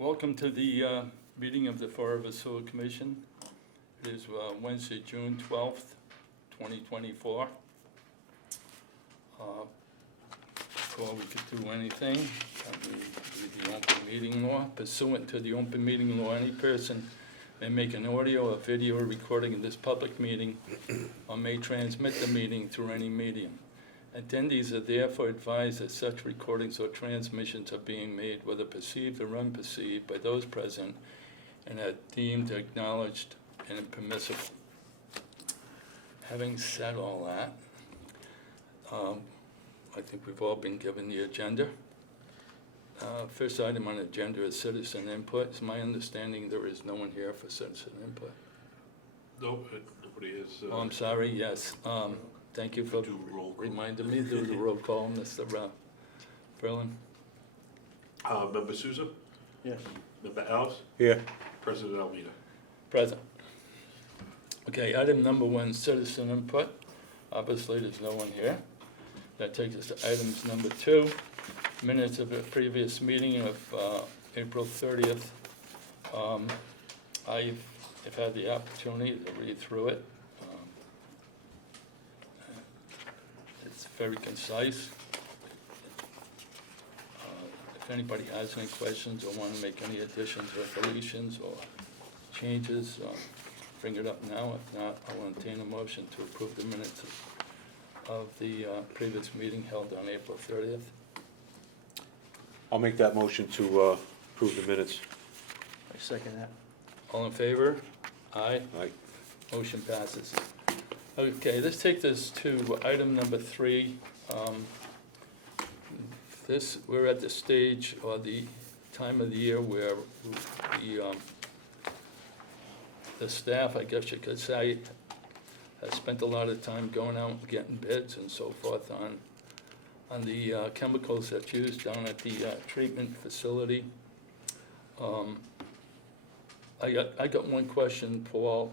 Welcome to the meeting of the Fall River Sewer Commission. It is Wednesday, June 12th, 2024. Before we could do anything, I read the open meeting law. Pursuant to the open meeting law, any person may make an audio or video recording of this public meeting or may transmit the meeting through any medium. Attendees are therefore advised that such recordings or transmissions are being made, whether perceived or unperceived, by those present and are deemed acknowledged and permissible. Having said all that, I think we've all been given the agenda. First item on the agenda is citizen input. It's my understanding there is no one here for citizen input. No, nobody is. Oh, I'm sorry, yes. Thank you for reminding me to do the roll call, Mr. Berlin. Member Souza? Yes. Member Alves? Here. President Almeida? Present. Okay, item number 1, citizen input. Obviously, there's no one here. That takes us to items number 2, minutes of the previous meeting of April 30th. I've had the opportunity to read through it. It's very concise. If anybody has any questions or want to make any additions or deletions or changes, bring it up now. If not, I'll entertain a motion to approve the minutes of the previous meeting held on April 30th. I'll make that motion to approve the minutes. I second that. All in favor? Aye. Aye. Motion passes. Okay, this takes us to item number 3. We're at the stage or the time of the year where the staff, I guess you could say, has spent a lot of time going out and getting bids and so forth on the chemicals that's used down at the treatment facility. I got one question, Paul.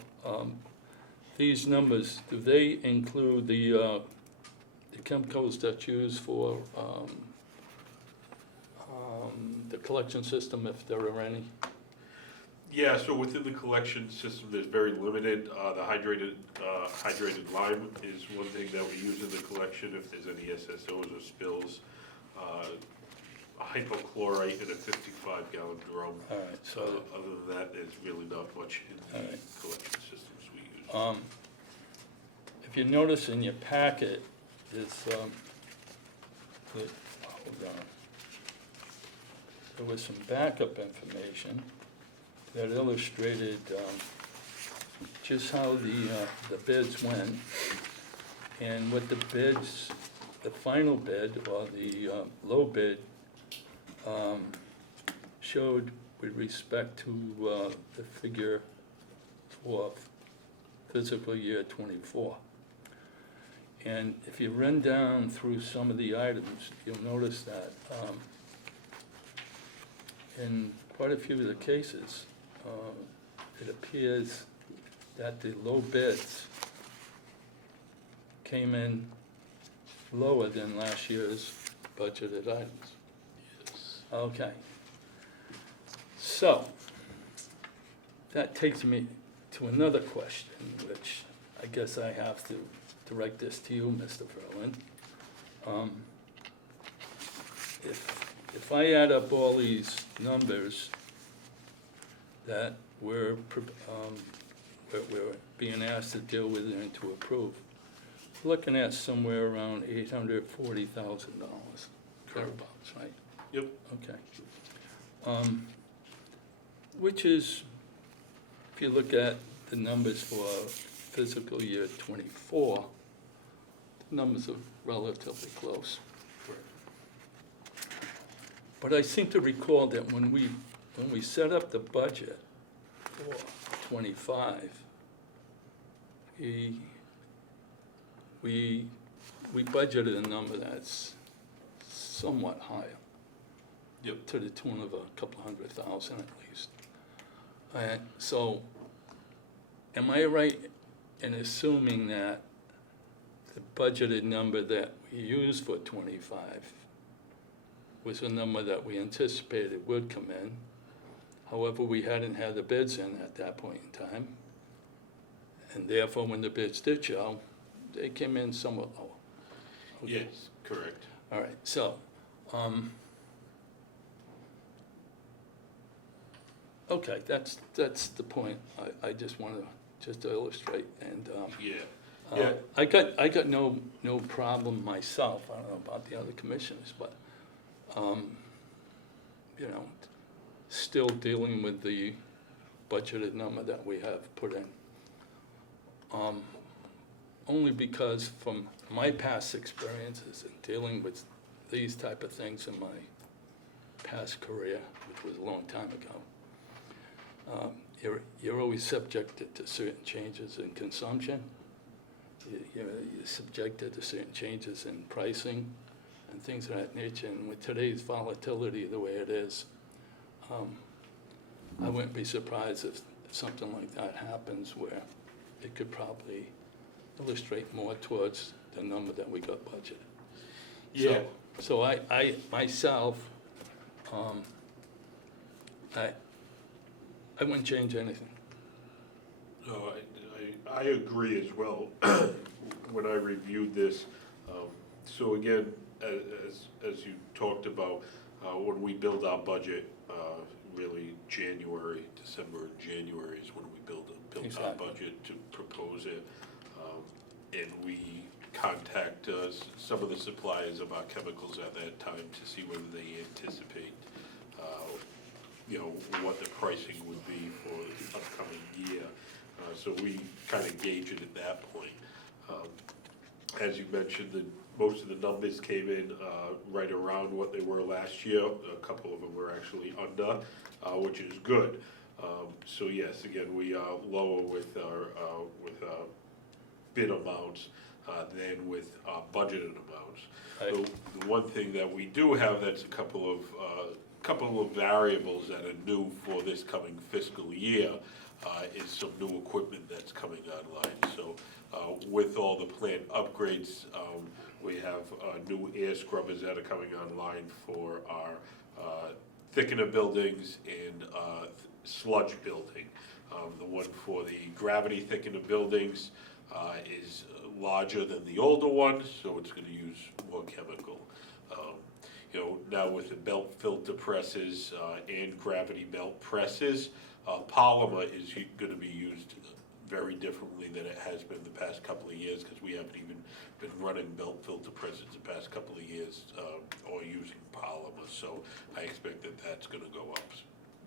These numbers, do they include the chemicals that's used for the collection system, if there are any? Yeah, so within the collection system, there's very limited. The hydrated lime is one thing that we use in the collection if there's any SSOs or spills. Hypochlorite in a 55-gallon drum. All right, so Other than that, there's really not much in the right. collection systems we use. if you notice in your packet, hold on. There was some backup information that illustrated just how the bids went and what the final bid or the low bid showed with respect to the figure for fiscal year 24. And if you run down through some of the items, you'll notice that in quite a few of the cases, it appears that the low bids came in lower than last year's budgeted items. Yes. Okay. So, that takes me to another question, which I guess I have to direct this to you, Mr. Ferland. If I add up all these numbers that we're being asked to deal with and to approve, we're looking at somewhere around $840,000, thereabouts, right? Yep. Okay. Which is, if you look at the numbers for fiscal year 24, the numbers are relatively close. But I seem to recall that when we set up the budget for 25, we budgeted a number that's somewhat higher. Yep. To the tune of a couple $100,000 at least. So, am I right in assuming that the budgeted number that we used for 25 was a number that we anticipated would come in, However, we hadn't had the bids in at that point in time. And therefore, when the bids did show, they came in somewhat lower. Okay. Yes, correct. All right, so, okay, that's the point. I just wanted to illustrate, and, Yeah, yeah. I got no problem myself, I don't know about the other commissioners, but, you know, still dealing with the budgeted number that we have put in. Only because from my past experiences in dealing with these type of things in my past career, which was a long time ago, you're always subjected to certain changes in consumption. You're subjected to certain changes in pricing and things of that nature. And with today's volatility the way it is, I wouldn't be surprised if something like that happens where it could probably illustrate more towards the number that we got budgeted. Yeah. So I myself, I wouldn't change anything. No, I agree as well. When I reviewed this, so again, as you talked about, when we build our budget, really December, January is when we build our Exactly. budget to propose it. And we contact some of the suppliers of our chemicals at that time to see whether they anticipate, what the pricing would be for the upcoming year. So we kind of gauge it at that point. As you mentioned, most of the numbers came in right around what they were last year. A couple of them were actually under, which is good. So yes, again, we are lower with our bid amounts than with our budgeted amounts. Right. The one thing that we do have that's a couple of variables that are new for this coming fiscal year is some new equipment that's coming online. So with all the plant upgrades, we have new air scrubbers that are coming online for our thickener buildings and sludge building. The one for the gravity thickener buildings is larger than the older one, so it's gonna use more chemical. Now with the belt filter presses and gravity belt presses, polymer is gonna be used very differently than it has been the past couple of years, because we haven't even been running belt filter presses the past couple of years, or using polymer, so I expect that that's gonna go up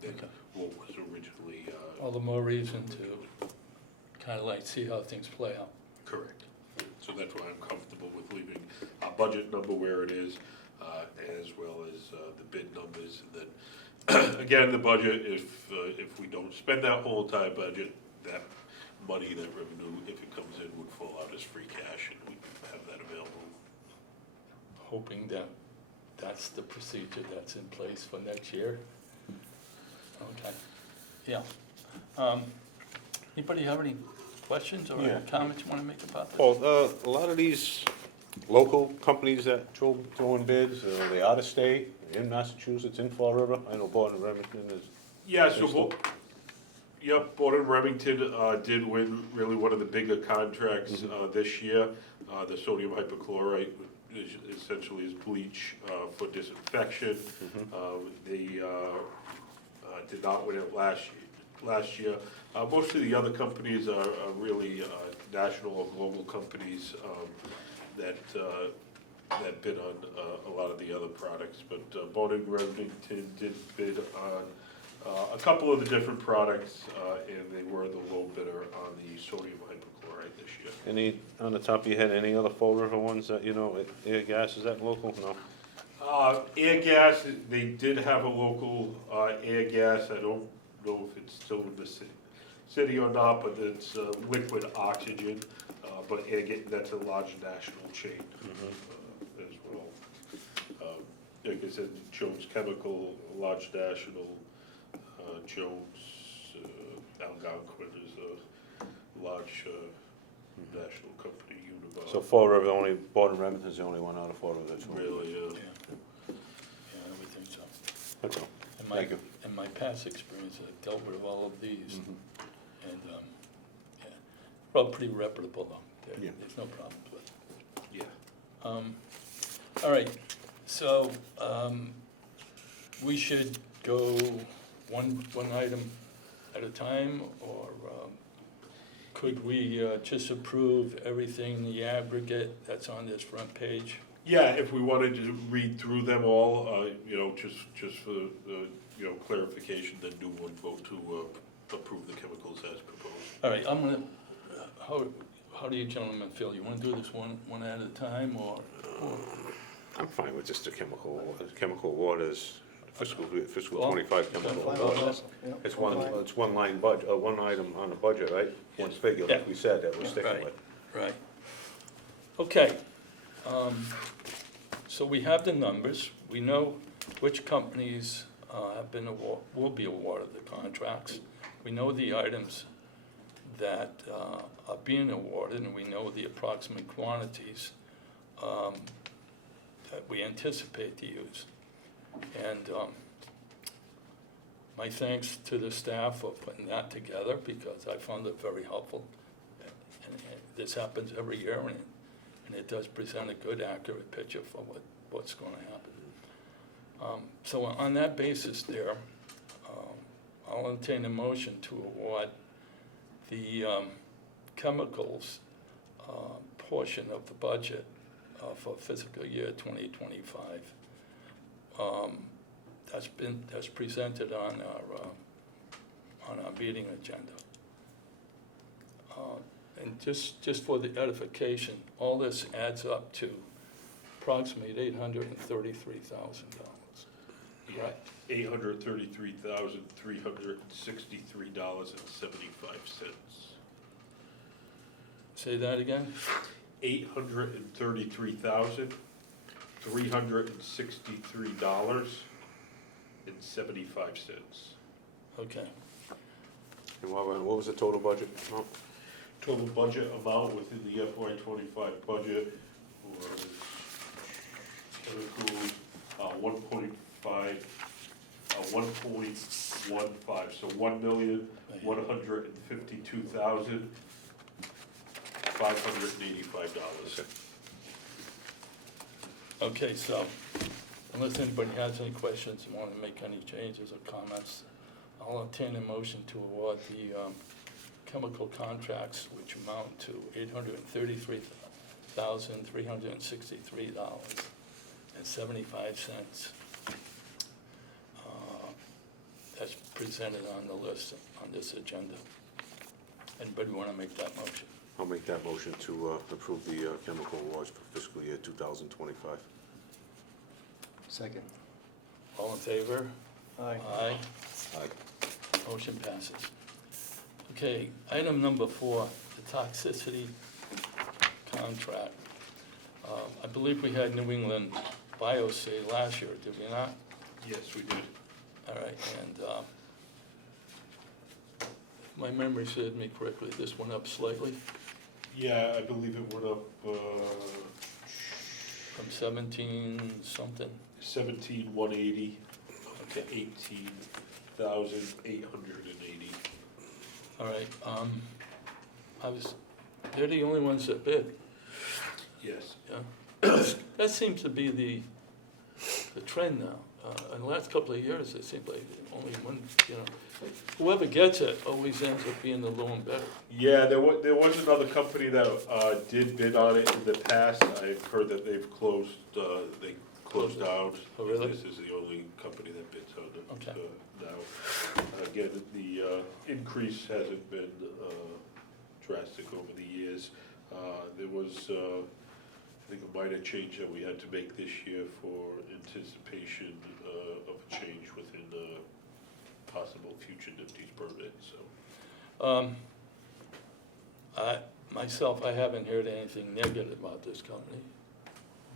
than Okay. what was originally. All the more reason to kind of like see how things play out. Correct. So that's why I'm comfortable with leaving our budget number where it is, as well as the bid numbers. And then, again, the budget, if we don't spend that whole entire budget, that money, that revenue, if it comes in, would fall out as free cash, and we have that available. Hoping that that's the procedure that's in place for next year. Okay, yeah. Anybody have any questions or Yeah. comments you want to make about this? Well, a lot of these local companies that throw in bids, they out of state, in Massachusetts, in Fall River. I know Borden Remington is. Yeah, so, Borden Remington did win really one of the bigger contracts this year. The sodium hypochlorite essentially is bleach for disinfection. They did not win it last year. Most of the other companies are really national or global companies that bid on a lot of the other products. But Borden Remington did bid on a couple of the different products, and they were the low bidder on the sodium hypochlorite this year. Any, on the top of your head, any other Fall River ones that, Air Gas, is that local? No? Air gas, they did have a local air gas. I don't know if it's still in the city or not, but it's liquid oxygen. But that's a large national chain as well. Like I said, Jones Chemical, a large national. Jones Algonquin is a large national company. Univar. So Fall River, Borden Remington's the only one out of Fall River that's. Really, Yeah, I would think so. That's all. And my- Thank you. And in my past experience, I've dealt with all of these. Mhm. And, yeah, they're all pretty reputable though. Yeah. There's no problems with it. Yeah. All right, so, we should go one item at a time, or, could we, just approve everything in the aggregate that's on this front page? Yeah, if we wanted to read through them all, just for, clarification, then do one vote to approve the chemicals as proposed. All right, I'm gonna, how do you gentlemen feel? You wanna do this one at a time, or? I'm fine with just the chemical waters, fiscal Well, 25 chemical Fine waters. with us. Yeah. It's one line budget, one item on the budget, right? One figure, like we said, that we're sticking Right. with. Right. Okay. So we have the numbers. We know which companies have been will be awarded the contracts. We know the items that are being awarded, and we know the approximate quantities that we anticipate to use. And my thanks to the staff for putting that together, because I found it very helpful. And this happens every year, and it does present a good, accurate picture for what's going to happen. So on that basis there, I'll entertain a motion to award the chemicals portion of the budget for fiscal year 2025. That's presented on our meeting agenda. And just for the edification, all this adds up to approximately $833,000. Right. $833,363.75. Say that again? $833,363.75. Okay. And what was the total budget amount? Total budget amount within the FY '25 budget was, chemicals, 1.15, so $1,152,585. Okay, so unless anybody has any questions and want to make any changes or comments, I'll obtain a motion to award the chemical contracts, which amount to $833,363.75. That's presented on the list on this agenda. Anybody want to make that motion? I'll make that motion to approve the chemical awards for fiscal year 2025. Second. All in favor? Aye. Aye. Aye. Motion passes. Okay, item number 4, the toxicity contract. I believe we had New England Biosay last year, did we not? Yes, we did. All right, and if my memory serves me correctly, this went up slightly Yeah, I believe it went up, from 17-something. 17,180 to Okay, 18,880. all right. They're the only ones that bid, Yes. yeah? That seems to be the trend now. In the last couple of years, it seems like only one, whoever gets it always ends up being the lone bidder. Yeah, there was another company that did bid on it in the past. I've heard that they closed out. Oh, really? This is the only company that bids on it Okay. now. Again, the increase hasn't been drastic over the years. There was, I think, a minor change that we had to make this year for anticipation of a change within the possible future NIPD's permit, so. Myself, I haven't heard anything negative about this company.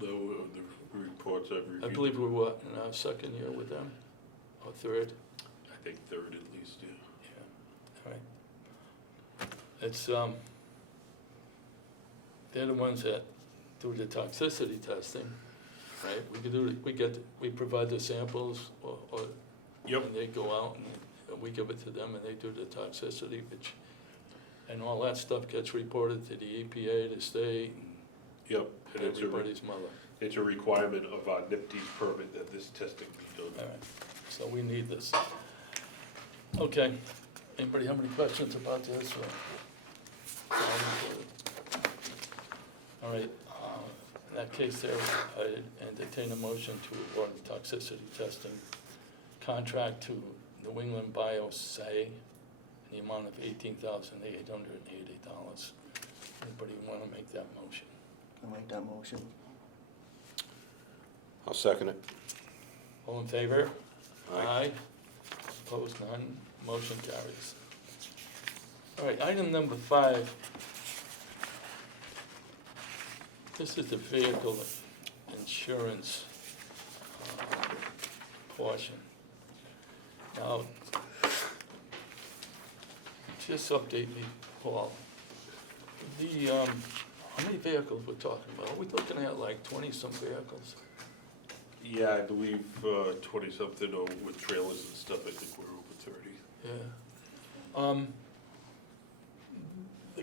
No, the reports I've reviewed. I believe we're what, in our second year with them, or third? I think third at least, yeah. Yeah, all right. It's, they're the ones that do the toxicity testing, right? We provide the samples, or Yep. And they go out and we give it to them and they do the toxicity, which, and all that stuff gets reported to the EPA, the state, Yep, and and it's everybody's mother. it's a requirement of our NIPD's permit that this testing be All done. right, so we need this. Okay, anybody have any questions about this? or- All right, in that case there, I entertain a motion to award the toxicity testing contract to New England BioSay in the amount of $18,880. Anybody want to make that motion? I'll make that motion. I'll second it. All in favor? Aye. Opposed, none, motion carries. All right, item number 5. This is the vehicle insurance portion. Now, just update me, Paul. How many vehicles we're talking about? Are we looking at like 20-some vehicles? Yeah, I believe 20-something, or with trailers and stuff, I think we're over 30. Yeah. The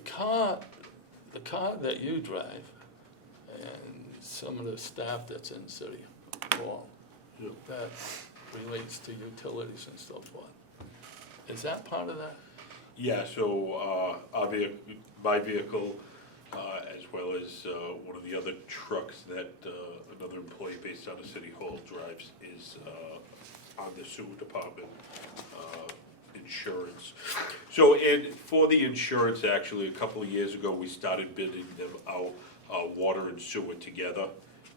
car that you drive and some of the staff that's in city hall, Yeah. that relates to utilities and so forth. Is that part of that? Yeah, so my vehicle, as well as one of the other trucks that another employee based out of City Hall drives, is on the sewer department insurance. So, and for the insurance, actually, a couple of years ago, we started bidding them out, water and sewer together,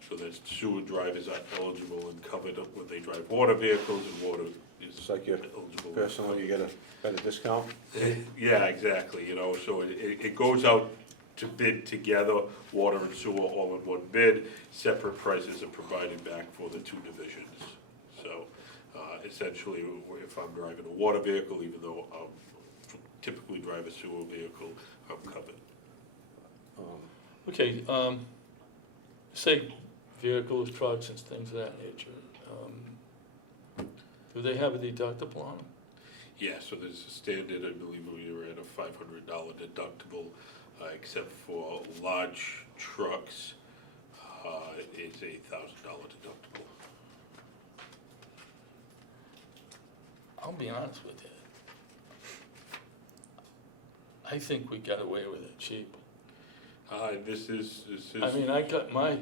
so that sewer drivers are eligible and covered when they drive water vehicles, and water is It's like your eligible. personal, you get a better discount. Yeah, exactly, so it goes out to bid together, water and sewer all in one bid, separate prices are provided back for the two divisions. So essentially, if I'm driving a water vehicle, even though I typically drive a sewer vehicle, I'm covered. Okay, say vehicles, trucks and things of that nature. Do they have a deductible on them? Yeah, so there's a standard, I believe we were at a $500 deductible, except for large trucks, it's a $1,000 deductible. I'll be honest with you. I think we got away with it cheap. This is. I mean, I got my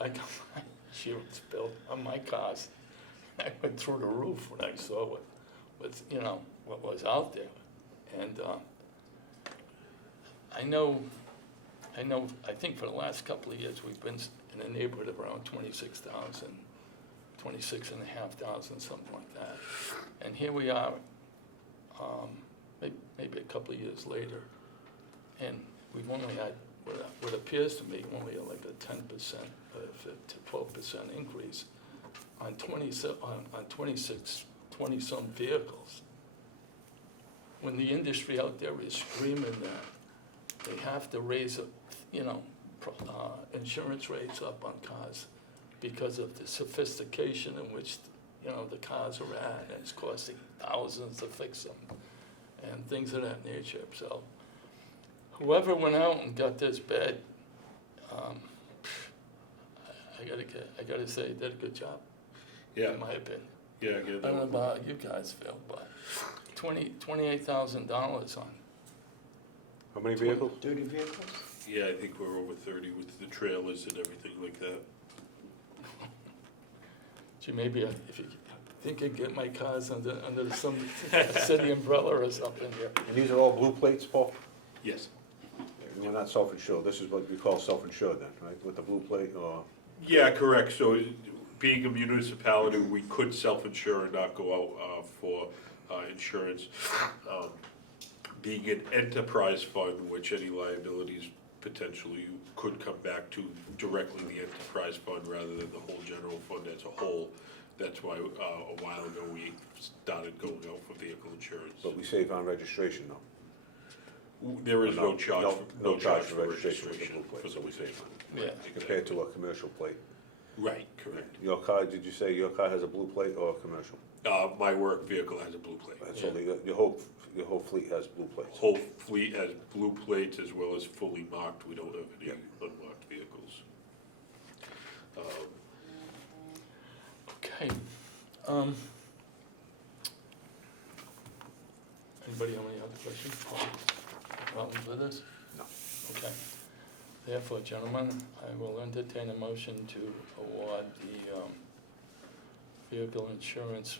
insurance bill on my cars. I went through the roof when I saw what was out there. And I think for the last couple of years, we've been in a neighborhood of around 26,000, 26,500, something like that. And here we are, maybe a couple of years later, and we've only had what appears to me only like a 10% to 12% increase on 20-some vehicles. When the industry out there is screaming that they have to raise insurance rates up on cars because of the sophistication in which the cars are at, and it's costing thousands to fix them and things of that nature. So whoever went out and got this bid, I gotta say, did a good job. Yeah, In my opinion. yeah, I don't know about how you guys feel, but $28,000 on. How many vehicles? 30 vehicles? yeah, I think we're over 30 with the trailers and everything like that. Gee, maybe if you think I'd get my cars under some city umbrella or something here. And these are all blue plates, Paul? Yes. And you're not self-insured, this is what we call self-insured then, right, with the blue plate, or? Yeah, correct. So being a municipality, we could self-insure and not go out for insurance. Being an enterprise fund, which any liabilities potentially could come back to directly the enterprise fund rather than the whole general fund as a whole. That's why a while ago we started going out for vehicle insurance. But we save on registration though. There is no No, charge, no no charge charge for for registration with the registration blue plate, for so the we save vehicle. Yeah. Compared to a commercial plate. Right, correct. Your car, did you say your car has a blue plate or a commercial? My work vehicle has a blue plate. So your whole fleet has blue plates? Whole fleet has blue plates as well as fully marked. We don't have any Yep. unmarked vehicles. Okay. Anybody have any other questions? Problems with this? No. Okay. Therefore, gentlemen, I will entertain a motion to award the vehicle insurance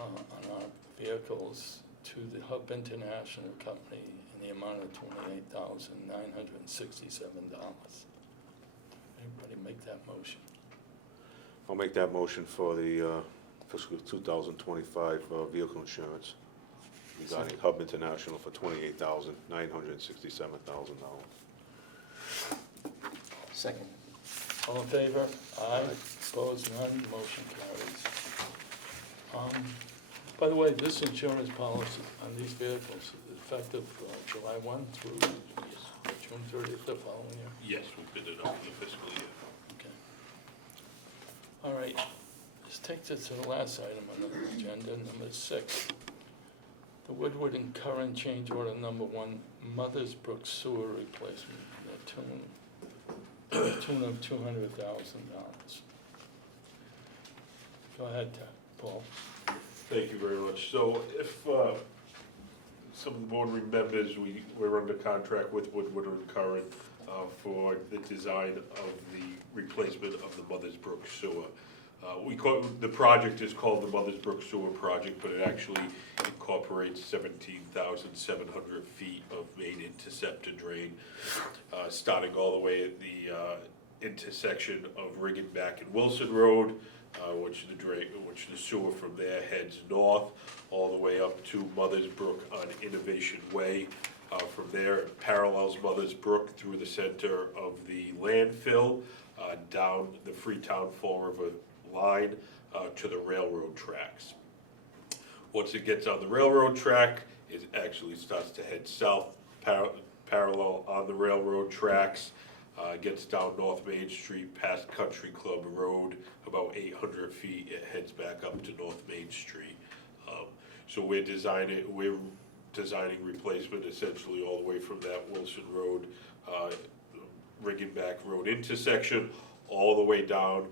on our vehicles to the Hub International Company in the amount of $28,967. Anybody make that motion? I'll make that motion for the fiscal 2025 vehicle insurance regarding Hub International for $28,967,000. Second. All in favor? Aye. Opposed? None. Motion carries. By the way, this insurance policy on these vehicles is effective July 1 through June 30th the following year. Yes, we bid it out for the fiscal year. Okay. All right. This takes us to the last item on the agenda, number 6. The Woodward and Curran change order number 1, Mothers Brook sewer replacement, the tune of $200,000. Go ahead, Paul. Thank you very much. So if some of the board remembers, we're under contract with Woodward and Curran for the design of the replacement of the Mothers Brook sewer. The project is called the Mothers Brook Sewer Project, but it actually incorporates 17,700 feet of main interceptor drain, starting all the way at the intersection of Riggenback and Wilson Road, which the sewer from there heads north, all the way up to Mothers Brook on Innovation Way. From there, it parallels Mothers Brook through the center of the landfill, down the Freetown Fall River line to the railroad tracks. Once it gets on the railroad track, it actually starts to head south, parallel on the railroad tracks, gets down North Main Street, past Country Club Road, about 800 feet, it heads back up to North Main Street. So we're designing replacement essentially all the way from that Wilson Road, Riggenback Road intersection, all the way down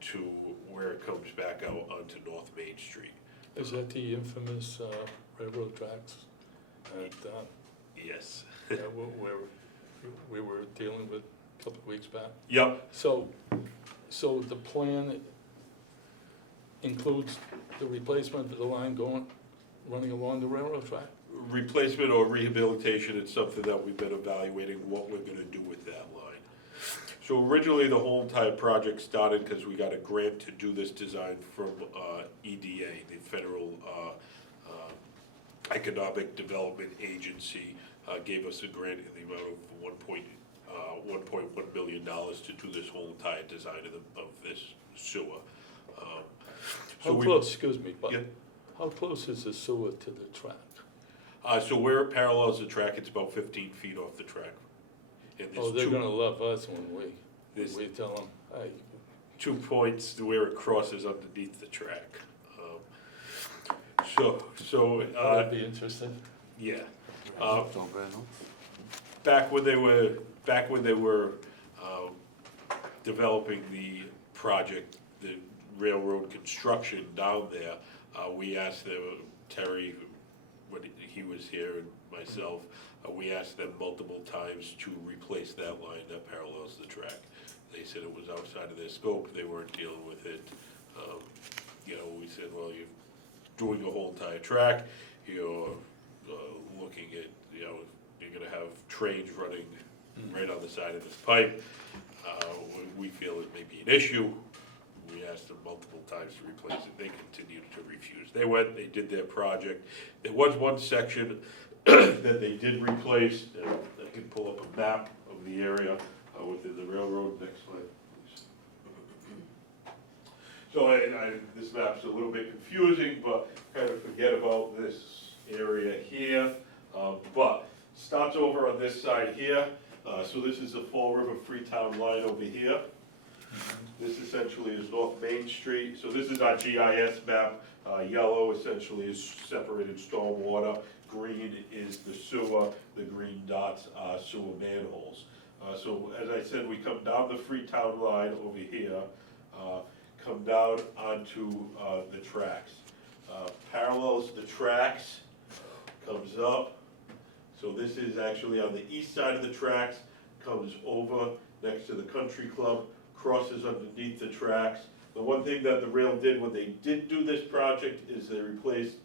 to where it comes back out onto North Main Street. Is that the infamous railroad tracks that Yes. where we were dealing with a couple of weeks back? Yep, So the plan includes the replacement of the line running along the railroad track? replacement or rehabilitation, it's something that we've been evaluating what we're gonna do with that line. So originally, the whole entire project started because we got a grant to do this design from EDA, the Federal Economic Development Agency, gave us a grant in the amount of $1.1 million to do this whole entire design of this sewer. How close, excuse me, but Yeah. how close is the sewer to the track? So where it parallels the track, it's about 15 feet off the track. And Oh, there's they're two- gonna love us when This- we tell them, hey, 2 points to where it crosses underneath the track. that'd be interesting. Yeah. Back when they were developing the project, the railroad construction down there, we asked them, Terry, when he was here, and myself, we asked them multiple times to replace that line that parallels the track. They said it was outside of their scope, they weren't dealing with it. We said, well, you're doing a whole entire track, you're looking at, you're gonna have trains running right on the side of this pipe. We feel it may be an issue. We asked them multiple times to replace it, they continued to refuse. They went, they did their project. There was one section that they did replace, and I can pull up a map of the area within the railroad. Next slide, please. So this map's a little bit confusing, but kind of forget about this area here. But starts over on this side here. So this is the Fall River Freetown line over here. This essentially is North Main Street, so this is our GIS map. Yellow essentially is separated stormwater, green is the sewer, the green dots are sewer manholes. So as I said, we come down the Freetown line over here, come down onto the tracks. Parallels the tracks, comes up. So this is actually on the east side of the tracks, comes over next to the country club, crosses underneath the tracks. The one thing that the rail did when they did do this project is they replaced,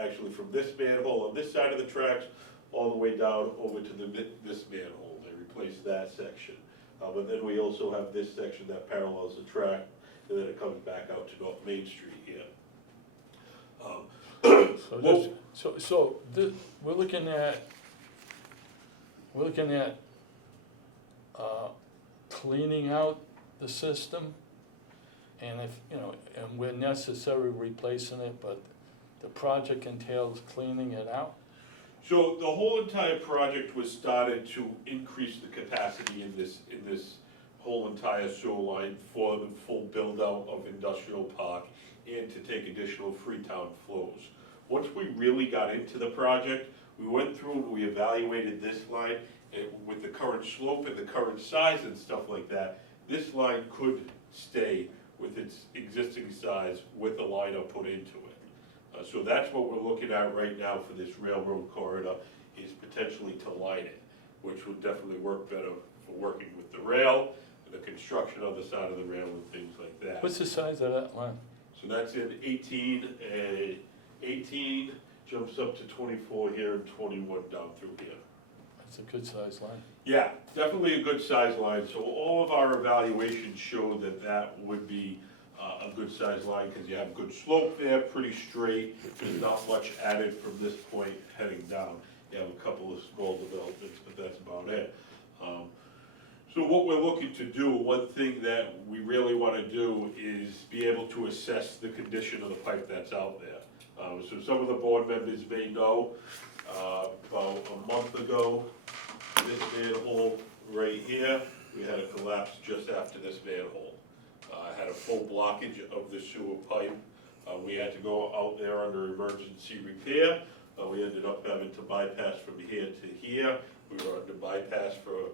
actually from this manhole on this side of the tracks, all the way down over to this manhole. They replaced that section. But then we also have this section that parallels the track, and then it comes back out to North Main Street here. We're looking at cleaning out the system, and if, you know, and where necessary, replacing it, but the project entails cleaning it out? So the whole entire project was started to increase the capacity in this whole entire sewer line for the full build-out of industrial park and to take additional Freetown flows. Once we really got into the project, we went through and we evaluated this line, and with the current slope and the current size and stuff like that, this line could stay with its existing size with the liner put into it. So that's what we're looking at right now for this railroad corridor, is potentially to line it, which would definitely work better for working with the rail, and the construction on the side of the rail and things like that. What's the size of that line? So that's in 18 jumps up to 24 here and 21 down through here. It's a good sized line. Yeah, definitely a good size line, so all of our evaluations show that that would be a good size line, because you have good slope there, pretty straight, there's not much added from this point heading down. You have a couple of small developments, but that's about it. So what we're looking to do, one thing that we really want to do is be able to assess the condition of the pipe that's out there. So some of the board members may know, about a month ago, this manhole right here, we had a collapse just after this manhole. Had a full blockage of the sewer pipe. We had to go out there under emergency repair. We ended up having to bypass from here to here. We were under bypass for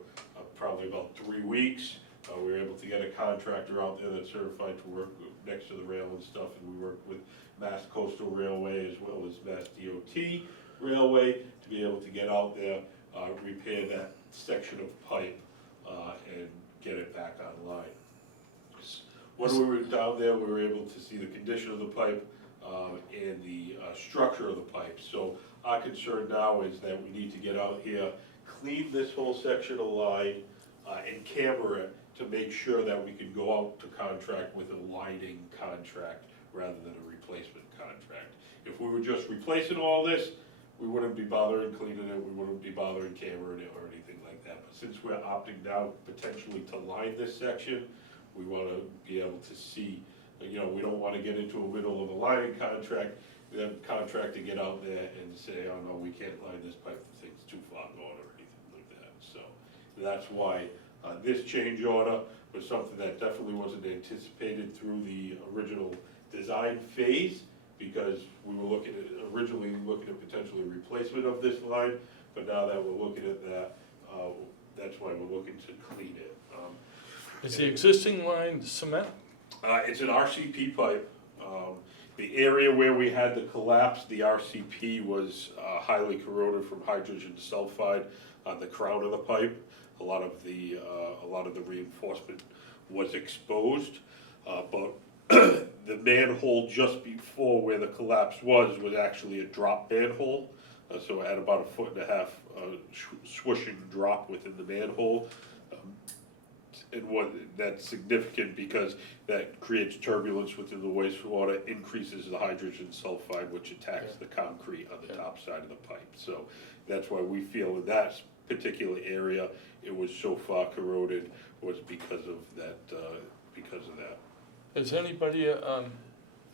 probably about 3 weeks. We were able to get a contractor out there that's certified to work next to the rail and stuff, and we worked with Mass Coastal Railway as well as Mass DOT Railway to be able to get out there, repair that section of pipe, and get it back online. When we were down there, we were able to see the condition of the pipe and the structure of the pipe. So our concern now is that we need to get out here, clean this whole section of line, and camera it to make sure that we can go out to contract with a lining contract rather than a replacement contract. If we were just replacing all this, we wouldn't be bothering cleaning it, we wouldn't be bothering cameraing it or anything like that. But since we're opting now potentially to line this section, we want to be able to see, you know, we don't want to get into a middle of a lining contract, then contractor get out there and say, oh no, we can't line this pipe, the thing's too far gone or anything like that. So that's why this change order was something that definitely wasn't anticipated through the original design phase, because we were originally looking at potentially replacement of this line, but now that we're looking at that, that's why we're looking to clean it. Is the existing line cement? It's an RCP pipe. The area where we had the collapse, the RCP was highly corroded from hydrogen sulfide on the crown of the pipe. A lot of the reinforcement was exposed, but the manhole just before where the collapse was actually a drop manhole. So it had about 1.5 foot swooshing drop within the manhole. And that's significant because that creates turbulence within the wastewater, increases the hydrogen sulfide, which attacks the concrete on the top side of the pipe. So that's why we feel in that particular area, it was so far corroded, was because of that, Has anybody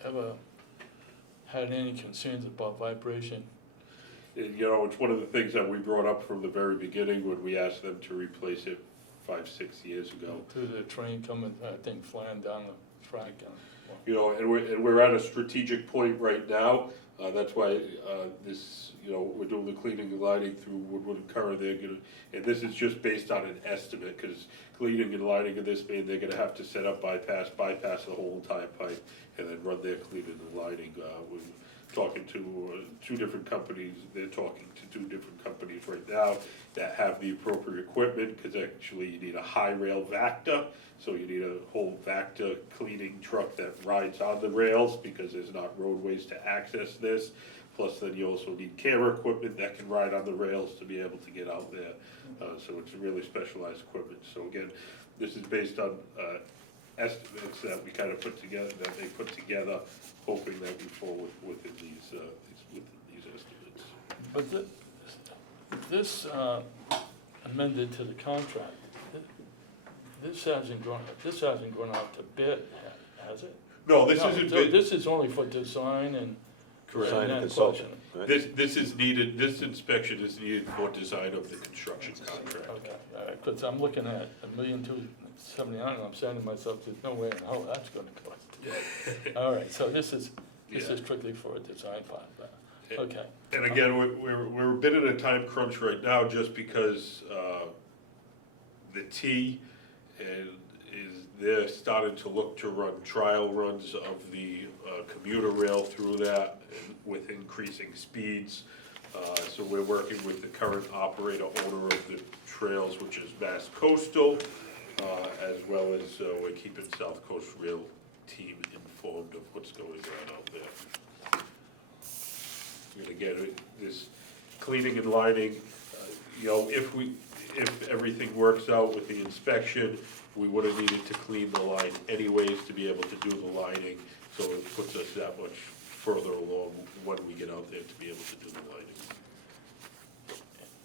ever had any concerns about vibration? You know, it's one of the things that we brought up from the very beginning when we asked them to replace it 5, 6 years ago. To the train coming, I think, flying down the track. You know, and we're at a strategic point right now. That's why this, you know, we're doing the cleaning and lining through Woodward and Curran. They're gonna, and this is just based on an estimate, because cleaning and lining of this main, they're gonna have to set up bypass the whole entire pipe, and then run their cleaning and lining. We're talking to 2 different companies. They're talking to 2 different companies right now that have the appropriate equipment, because actually you need a high rail Vacta. So you need a whole Vacta cleaning truck that rides on the rails, because there's not roadways to access this. Plus then you also need camera equipment that can ride on the rails to be able to get out there. So it's really specialized equipment. So again, this is based on estimates that we kind of put together, that they put together, hoping that we fall within these estimates. But this amended to the contract, this hasn't gone out to bid, has it? No, this No, isn't. so this is only for design and. Design and then consulting, question. right? This is needed, this inspection is needed for design of the construction contract. Okay, because I'm looking at $1,279,000, and I'm saying to myself, there's no way in hell that's gonna cost. All right, so this is Yeah. strictly for a design part, but, Yeah. okay. And again, we're a bit in a time crunch right now, just because the T they're starting to look to run trial runs of the commuter rail through that with increasing speeds. So we're working with the current operator owner of the trails, which is Mass Coastal, as well as we're keeping South Coast Rail team informed of what's going on out there. And again, this cleaning and lining, you know, if everything works out with the inspection, we would have needed to clean the line anyways to be able to do the lining, so it puts us that much further along when we get out there to be able to do the lining.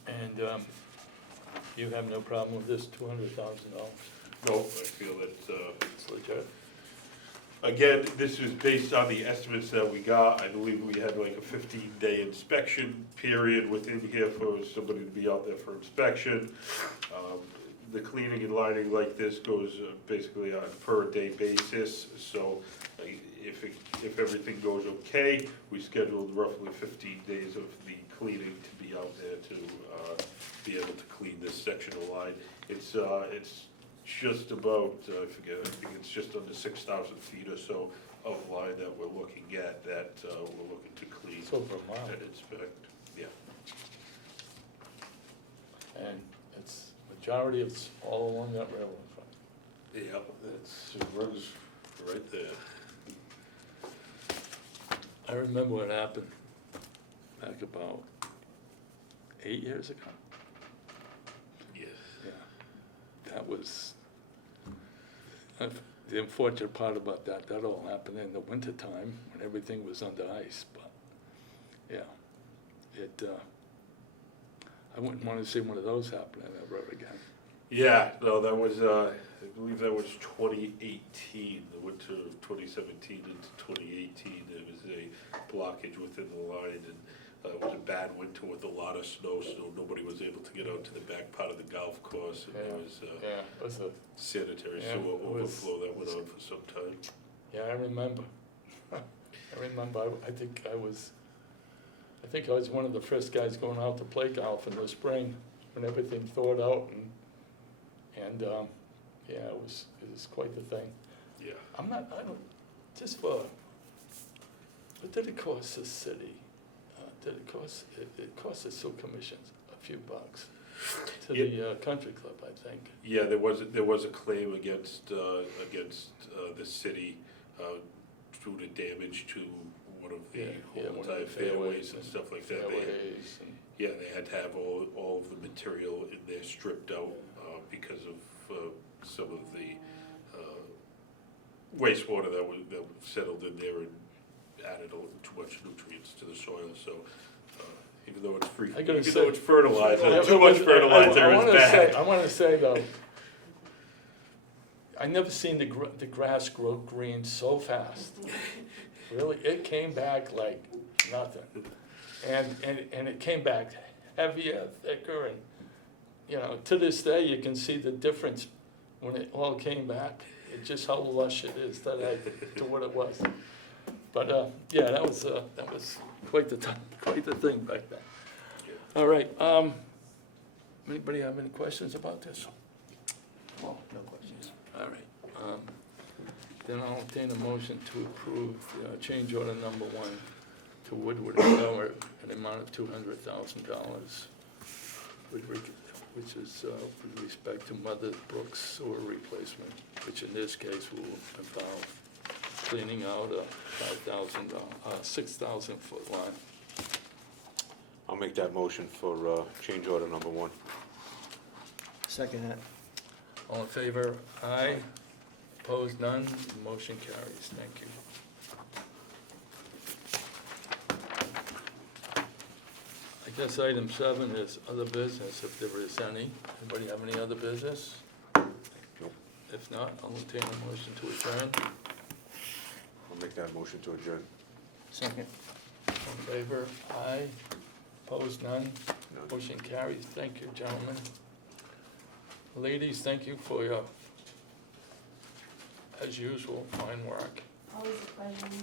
And you have no problem with this $200,000? No, I feel that, It's legit? again, this is based on the estimates that we got. I believe we had like a 15-day inspection period within here for somebody to be out there for inspection. The cleaning and lining like this goes basically on a per-day basis, so if everything goes okay, we scheduled roughly 15 days of the cleaning to be out there to be able to clean this section of line. It's just about, I think it's just under 6,000 feet or so of line that we're looking at, that we're looking to clean It's over a mile. and inspect, yeah. And it's, majority it's all along that railroad front. Yeah, it runs right there. I remember what happened back about 8 years ago. Yes. Yeah, that was, the unfortunate part about that all happened in the wintertime when everything was under ice, but, yeah, I wouldn't want to see one of those happening ever again. Yeah, no, that was, I believe that was 2018, the winter of 2017 into 2018. There was a blockage within the line, and it was a bad winter with a lot of snow, so nobody was able to get out to the back part of the golf course, and there was Yeah, it was a, sanitary Yeah, sewer it was- overflow that went on for some time. yeah, I remember. I think I was one of the first guys going out to play golf in the spring when everything thawed out, and yeah, it was quite the thing. Yeah. Just for, what did it cost the city? It cost the Sioux Commissions a few bucks to the country club, I think. Yeah, there was a claim against the city due to damage to one of the whole one of entire the fairways and stuff like that. Fairways and, Yeah, they had to have all of the material in there stripped out because of some of the wastewater that was settled in there and added too much nutrients to the soil, so even though it's free, I gotta even say- though it's fertilizer, Yeah, too much fertilizer I is wanna bad. I wanna say though, I never seen the grass grow green so fast. Really, it came back like nothing. And it came back heavier, thicker, and you know, to this day, you can see the difference when it all came back. It's just how lush it is today to what it was. But, yeah, that was quite the time, quite the thing back then. All right, anybody have any questions about this? No questions. All right, then I'll entertain a motion to approve, change order number 1 to Woodward and Miller an amount of $200,000, which is with respect to Mother Brooks sewer replacement, which in this case will involve cleaning out a 6,000 foot line. I'll make that motion for change order number 1. Second that. All in favor? Aye. Opposed? None? Motion carries. Thank you. I guess item 7 is other business, if there is any. Anybody have any other business? Nope. If not, I'll entertain a motion to adjourn. I'll make that motion to adjourn. Second. All in favor? Aye. Opposed? None? None. Motion carries. Thank you, gentlemen. Ladies, thank you for your, as usual, fine work. Always a pleasure.